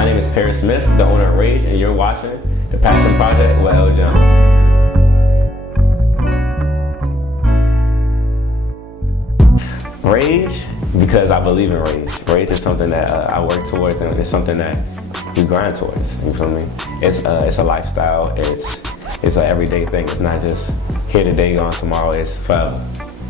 My name is Perry Smith, the owner of Rage, and you're watching The Passion Project with Elle Jones. Rage, because I believe in rage. Rage is something that I work towards, and it's something that we grind towards. You feel me? It's a lifestyle. It's an everyday thing. It's not just here today, gone tomorrow. It's forever.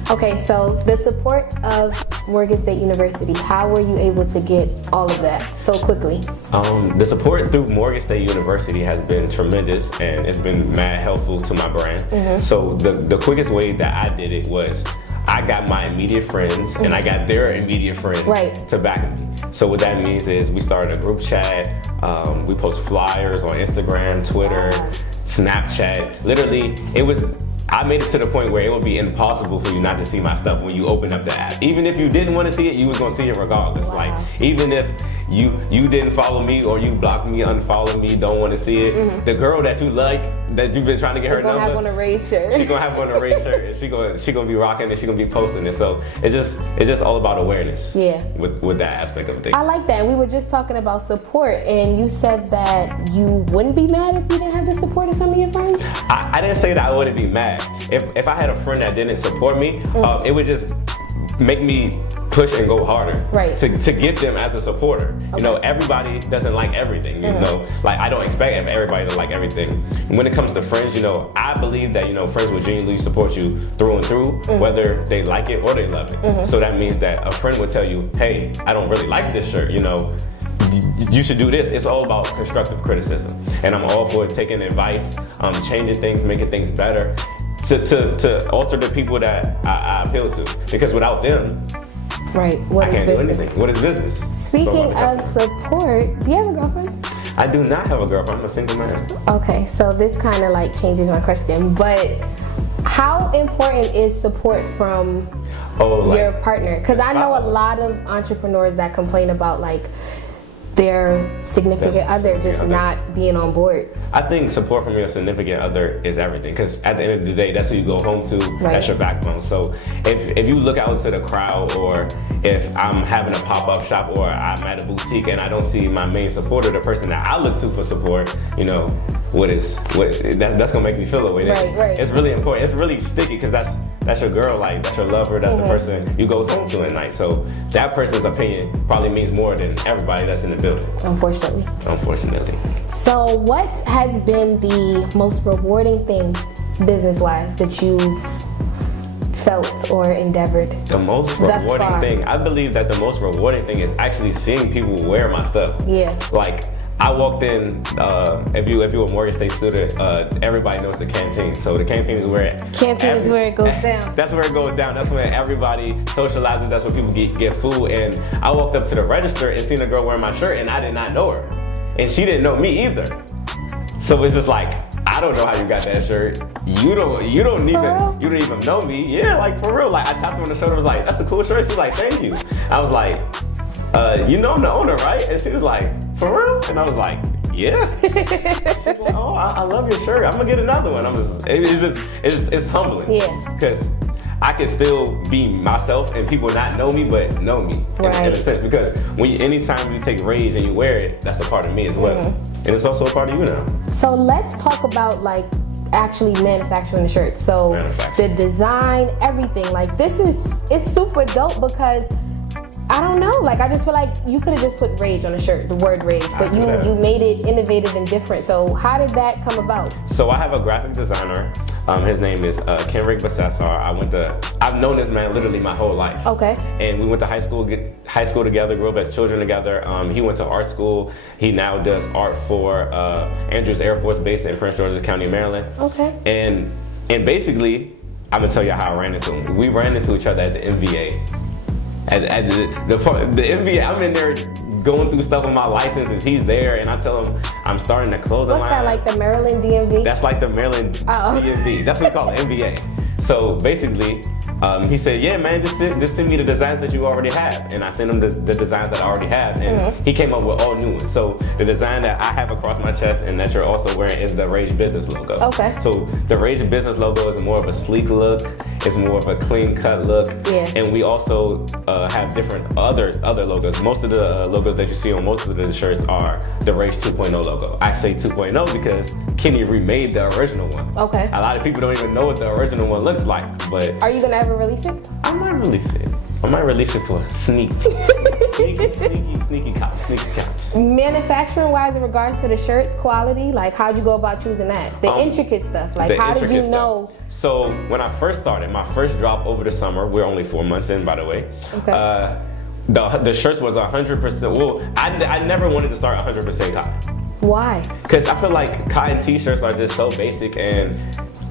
Okay, so the support of Morgan State University, how were you able to get all of that so quickly? The support through Morgan State University has been tremendous, and it's been mad helpful to my brand. Mm-hmm. So the quickest way that I did it was I got my immediate friends and I got their immediate friends to back me. So what that means is we started a group chat, we post flyers on Instagram, Twitter, Snapchat. Literally, I made it to the point where it would be impossible for you not to see my stuff when you open up the app. Even if you didn't want to see it, you was gonna see it regardless. Wow. Like, even if you didn't follow me or you blocked me, unfollowed me, don't want to see it, the girl that you like, that you've been trying to get her number, have on a Rage shirt. She gonna have on a Rage shirt, and she gonna be rocking it. She gonna be posting it. So it's just all about awareness. Yeah. With that aspect of things. I like that. We were just talking about support, and you said that you wouldn't be mad if you didn't have the support of some of your friends. I didn't say that I wouldn't be mad. If I had a friend that didn't support me, it would just make me push and go harder to get them as a supporter. Okay. You know, everybody doesn't like everything, you know. Like, I don't expect everybody to like everything. And when it comes to friends, you know, I believe that, you know, friends will genuinely support you through and through, whether they like it or they love it. So that means that a friend would tell you, hey, I don't really like this shirt, you know, you should do this. It's all about constructive criticism. And I'm all for taking advice, changing things, making things better, to alter the people that I appeal to. Because without them, I can't do anything. What is business? Speaking of support, do you have a girlfriend? I do not have a girlfriend. I'm a single man. Okay, so this kind of like changes my question, but how important is support from your partner? Because I know a lot of entrepreneurs that complain about like their significant other just not being on board. I think support from your significant other is everything, because at the end of the day, that's who you go home to. That's your backbone. So if you look out into the crowd, or if I'm having a pop-up shop, or I'm at a boutique and I don't see my main supporter, the person that I look to for support, you know, that's gonna make me feel the way. It's really important. It's really sticky, because that's your girl, like that's your lover, that's the person you go home to at night. So that person's opinion probably means more than everybody that's in the building. Unfortunately. So what has been the most rewarding thing business-wise that you've felt or endeavored? The most rewarding thing, I believe that the most rewarding thing is actually seeing people wear my stuff. Yeah. Like, I walked in, if you're a Morgan State student, everybody knows the canteen. So the canteen is where it goes down. That's where it goes down. That's where everybody socializes. That's where people get food. And I walked up to the register and seen a girl wearing my shirt, and I did not know her, and she didn't know me either. So it's just like, I don't know how you got that shirt. You don't even know me. Yeah, like for real. Like, I tapped her on the shoulder, was like, that's a cool shirt. She's like, thank you. I was like, you know I'm the owner, right? And she was like, for real? And I was like, yeah. She's like, oh, I love your shirt. I'm gonna get another one. It's humbling. Yeah. Because I can still be myself and people not know me, but know me in a sense. Because anytime you take Rage and you wear it, that's a part of me as well. And it's also a part of you now. So let's talk about like actually manufacturing the shirt. So the design, everything, like it's super dope, because I don't know, like I just feel like you could have just put Rage on a shirt, the word Rage, but you made it innovative and different. So how did that come about? So I have a graphic designer. His name is Kenrick Bassessar. I've known this man literally my whole life. Okay. And we went to high school together, grew up as children together. He went to art school. He now does art for Andrews Air Force Base in Prince George's County, Maryland. Okay. And basically, I'm gonna tell you how I ran into him. We ran into each other at the MVA. At the MBA, I'm in there going through stuff on my licenses. He's there, and I tell him I'm starting a clothing line. What's that, like the Maryland DMV? That's like the Maryland DMV. That's what we call it, MBA. So basically, he said, yeah, man, just send me the designs that you already have. And I sent him the designs that I already have. And he came up with all new ones. So the design that I have across my chest and that you're also wearing is the Rage Business logo. Okay. So the Rage Business logo is more of a sleek look. It's more of a clean cut look. Yeah. And we also have different other logos. Most of the logos that you see on most of the shirts are the Rage 2.0 logo. I say 2.0 because Kenny remade the original one. Okay. A lot of people don't even know what the original one looks like, but Are you gonna ever release it? I might release it. I might release it for sneaky cops. Manufacturing wise, in regards to the shirts quality, like how'd you go about choosing that? The intricate stuff, like how did you know? So when I first started, my first drop over the summer, we're only 4 months in, by the way. Okay. The shirts was 100%. Well, I never wanted to start 100% cotton. Why? Because I feel like cotton t-shirts are just so basic and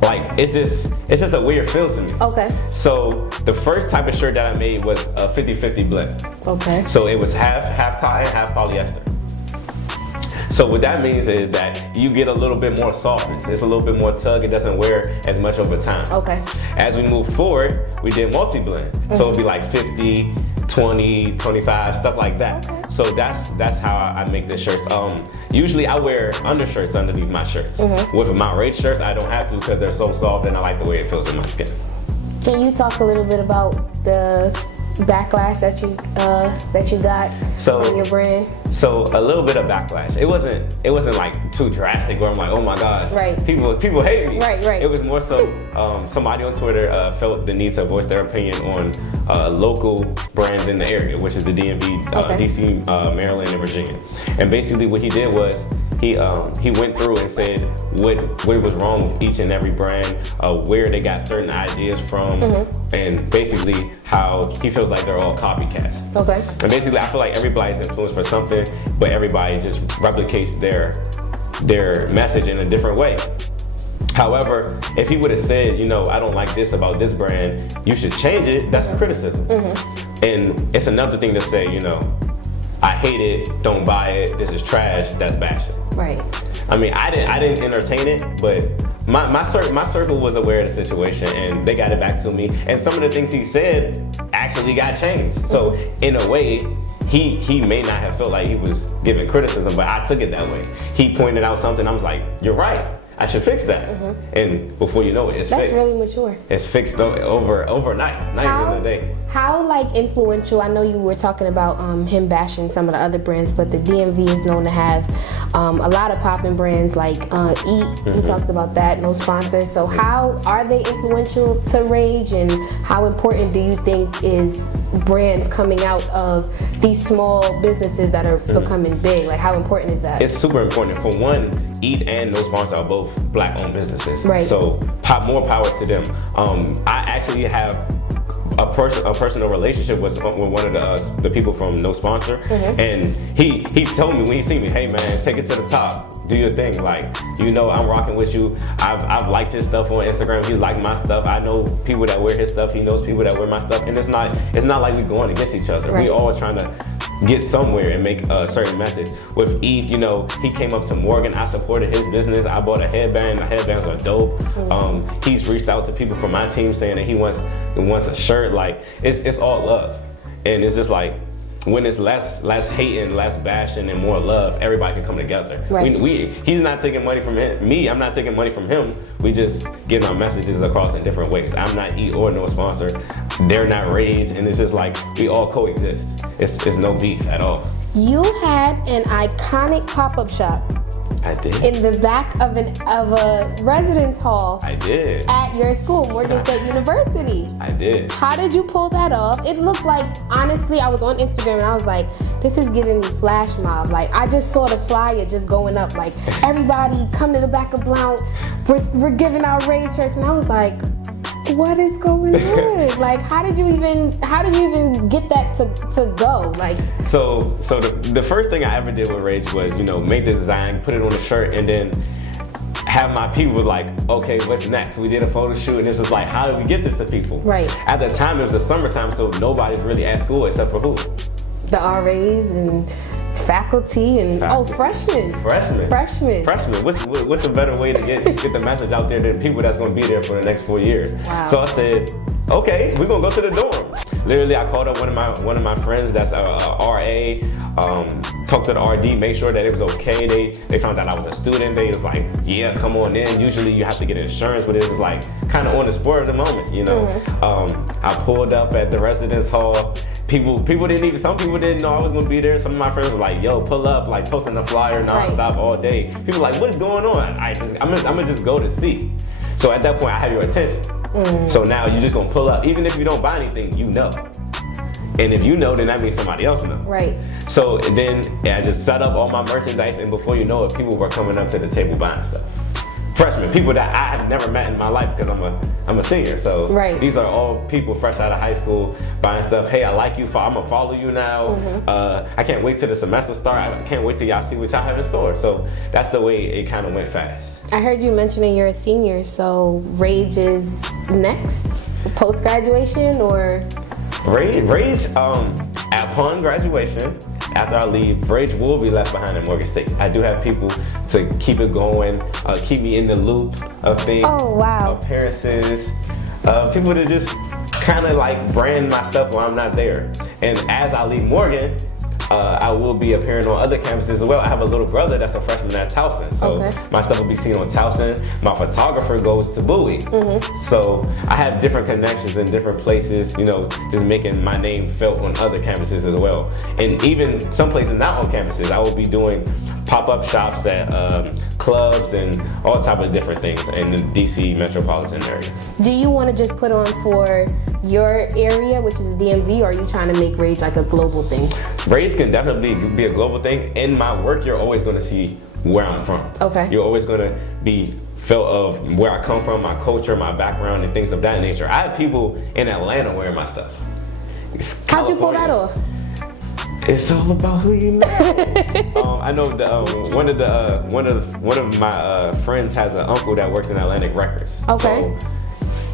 like it's just a weird feel to me. Okay. So the first type of shirt that I made was a 50-50 blend. Okay. So it was half cotton, half polyester. So what that means is that you get a little bit more softness. It's a little bit more tug. It doesn't wear as much over time. Okay. As we move forward, we did multi-blend. So it'd be like 50, 20, 25, stuff like that. Okay. So that's how I make the shirts. Usually I wear undershirts underneath my shirts. With my Rage shirts, I don't have to because they're so soft and I like the way it feels in my skin. Can you talk a little bit about the backlash that you got from your brand? So a little bit of backlash. It wasn't like too drastic where I'm like, oh my gosh, right. People hate me. Right. It was more so somebody on Twitter felt the need to voice their opinion on local brands in the area, which is the DMV, DC, Maryland, and Virginia. And basically what he did was he went through and said what was wrong with each and every brand, where they got certain ideas from, and basically how he feels like they're all copycats. Okay. And basically I feel like everybody's influenced for something, but everybody just replicates their message in a different way. However, if he would have said, you know, I don't like this about this brand, you should change it, that's criticism. And it's another thing to say, you know, I hate it, don't buy it, this is trash, that's bashing. Right. I mean, I didn't entertain it, but my circle was aware of the situation and they got it back to me. And some of the things he said actually got changed. So in a way, he may not have felt like he was giving criticism, but I took it that way. He pointed out something, I was like, you're right. I should fix that. And before you know it, it's fixed. That's really mature. It's fixed overnight, not even a day. How like influential, I know you were talking about him bashing some of the other brands, but the DMV is known to have a lot of popping brands like Eat, you talked about that, no sponsors. So how are they influential to Rage, and how important do you think is brands coming out of these small businesses that are becoming big? Like how important is that? It's super important. For one, Eat and No Sponsor are both Black-owned businesses. Right. So more power to them. I actually have a personal relationship with one of the people from No Sponsor, and he told me when he seen me, hey man, take it to the top, do your thing. Like, you know, I'm rocking with you. I've liked his stuff on Instagram. He liked my stuff. I know people that wear his stuff. He knows people that wear my stuff, and it's not like we going against each other. Right. We all trying to get somewhere and make a certain message. With Eve, you know, he came up to Morgan. I supported his business. I bought a headband. The headbands are dope. He's reached out to people from my team saying that he wants a shirt. Like, it's all love, and it's just like when it's less hating, less bashing, and more love, everybody can come together. Right. He's not taking money from me. I'm not taking money from him. We just getting our messages across in different ways. I'm not Eat or No Sponsor. They're not Rage, and it's just like we all coexist. It's no beef at all. You had an iconic pop-up shop. I did. In the back of a residence hall. I did. At your school, Morgan State University. I did. How did you pull that off? It looked like, honestly, I was on Instagram and I was like, this is giving me flash mob. Like, I just saw the flyer just going up, like, everybody come to the back of Blount. We're giving out Rage shirts, and I was like, what is going on? Like, how did you even get that to go? Like, so the first thing I ever did with Rage was, you know, make the design, put it on the shirt, and then have my people like, okay, what's next? We did a photo shoot, and this was like, how did we get this to people? Right. At the time, it was the summertime, so nobody's really at school except for who? The RAs and faculty and freshmen. What's a better way to get the message out there than people that's going to be there for the next 4 years? Wow. So I said, okay, we're gonna go to the dorm. Literally, I called up one of my friends that's a RA, talked to the RD, made sure that it was okay. They found out I was a student. They was like, yeah, come on in. Usually you have to get insurance, but it was like kind of on the spur of the moment, you know. I pulled up at the residence hall. Some people didn't know I was gonna be there. Some of my friends were like, yo, pull up, like posting a flyer nonstop all day. People were like, what's going on? I'm gonna just go to see. So at that point, I have your attention. So now you're just gonna pull up. Even if you don't buy anything, you know. And if you know, then that means somebody else knows. Right. So then I just set up all my merchandise, and before you know it, people were coming up to the table buying stuff. Freshmen, people that I have never met in my life because I'm a senior. So these are all people fresh out of high school buying stuff. Hey, I like you. I'm gonna follow you now. I can't wait till the semester start. I can't wait till y'all see what y'all have in store. So that's the way it kind of went fast. I heard you mentioning you're a senior, so Rage is next, post graduation or? Rage, upon graduation, after I leave, Rage will be left behind at Morgan State. I do have people to keep it going, keep me in the loop of things, appearances, people to just kind of like brand my stuff while I'm not there. And as I leave Morgan, I will be appearing on other campuses as well. I have a little brother that's a freshman at Towson, so my stuff will be seen on Towson. My photographer goes to Bowie, so I have different connections in different places, you know, just making my name felt on other campuses as well. And even some places not on campuses, I will be doing pop-up shops at clubs and all type of different things in the DC metropolitan area. Do you want to just put on for your area, which is DMV, or are you trying to make Rage like a global thing? Rage can definitely be a global thing. In my work, you're always going to see where I'm from. Okay. You're always going to be felt of where I come from, my culture, my background, and things of that nature. I have people in Atlanta wearing my stuff. How'd you pull that off? It's all about who you know. I know one of my friends has an uncle that works in Atlantic Records. Okay. So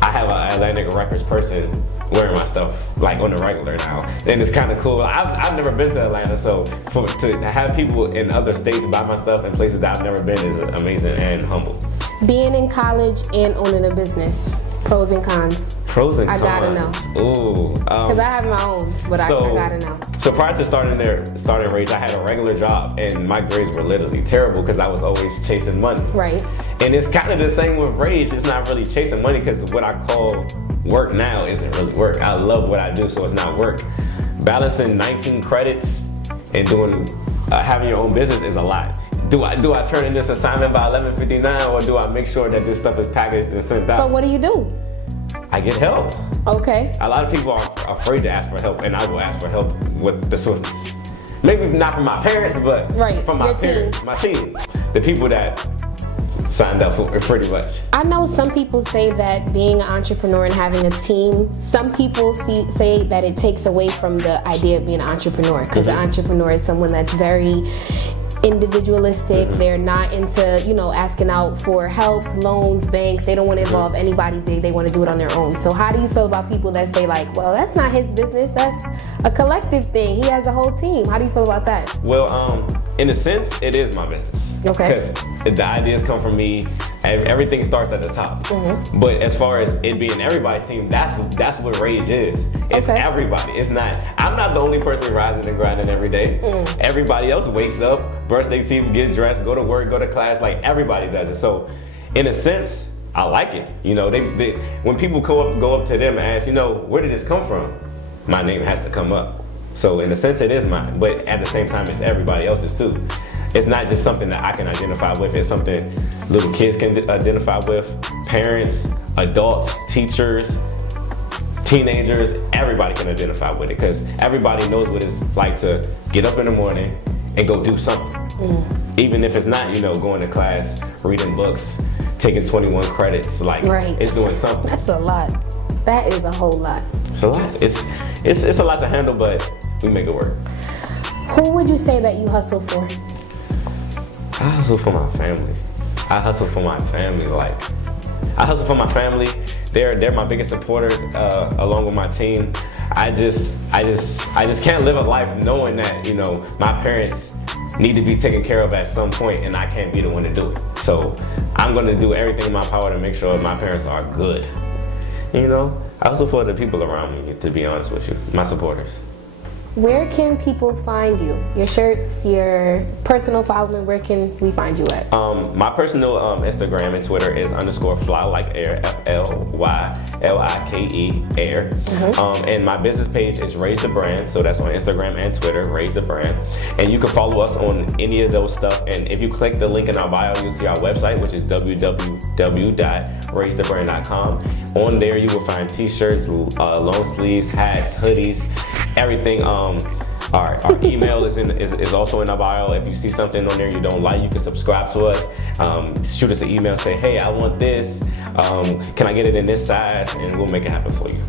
I have an Atlantic Records person wearing my stuff like on the regular now, and it's kind of cool. I've never been to Atlanta, so to have people in other states buy my stuff in places that I've never been is amazing and humble. Being in college and owning a business, pros and cons. Pros and cons. I gotta know. Ooh. Because I have my own, but I gotta know. So prior to starting Rage, I had a regular job, and my grades were literally terrible because I was always chasing money. Right. And it's kind of the same with Rage. It's not really chasing money because what I call work now isn't really work. I love what I do, so it's not work. Balancing 19 credits and doing having your own business is a lot. Do I turn in this assignment by 11:59, or do I make sure that this stuff is packaged and sent out? So what do you do? I get help. Okay. A lot of people are afraid to ask for help, and I will ask for help with the swiftness. Maybe not from my parents, but from my parents, my team, the people that signed up for it pretty much. I know some people say that being an entrepreneur and having a team, some people say that it takes away from the idea of being an entrepreneur, because an entrepreneur is someone that's very individualistic. They're not into, you know, asking out for help, loans, banks. They don't want to involve anybody big. They want to do it on their own. So how do you feel about people that say like, well, that's not his business, that's a collective thing, he has a whole team? How do you feel about that? Well, in a sense, it is my business. Okay. Because the ideas come from me, and everything starts at the top. But as far as it being everybody's team, that's what Rage is. It's everybody. It's not. I'm not the only person rising and grinding every day. Everybody else wakes up, brush their teeth, get dressed, go to work, go to class. Like everybody does it. So, in a sense, I like it. You know, they when people go up to them and ask, you know, where did this come from? My name has to come up. So in a sense, it is mine. But at the same time, it's everybody else's too. It's not just something that I can identify with. It's something little kids can identify with, parents, adults, teachers, teenagers, everybody can identify with it, because everybody knows what it's like to get up in the morning and go do something. Even if it's not, you know, going to class, reading books, taking 21 credits, like it's doing something. That's a lot. That is a whole lot. It's a lot. It's a lot to handle, but we make it work. Who would you say that you hustle for? I hustle for my family. I hustle for my family. Like, I hustle for my family. They're my biggest supporters, along with my team. I just can't live a life knowing that, you know, my parents need to be taken care of at some point, and I can't be the one to do it. So I'm gonna do everything in my power to make sure my parents are good. You know, I also for the people around me, to be honest with you, my supporters. Where can people find you? Your shirts, your personal following, where can we find you at? My personal Instagram and Twitter is _fly_like_air, FLYLIKE air. And my business page is Raise the Brand, so that's on Instagram and Twitter, Raise the Brand. And you can follow us on any of those stuff. And if you click the link in our bio, you'll see our website, which is www.raisethebrand.com. On there, you will find t-shirts, long sleeves, hats, hoodies, everything. Our email is also in our bio. If you see something on there you don't like, you can subscribe to us. Shoot us an email, say, hey, I want this. Can I get it in this size? And we'll make it happen for you.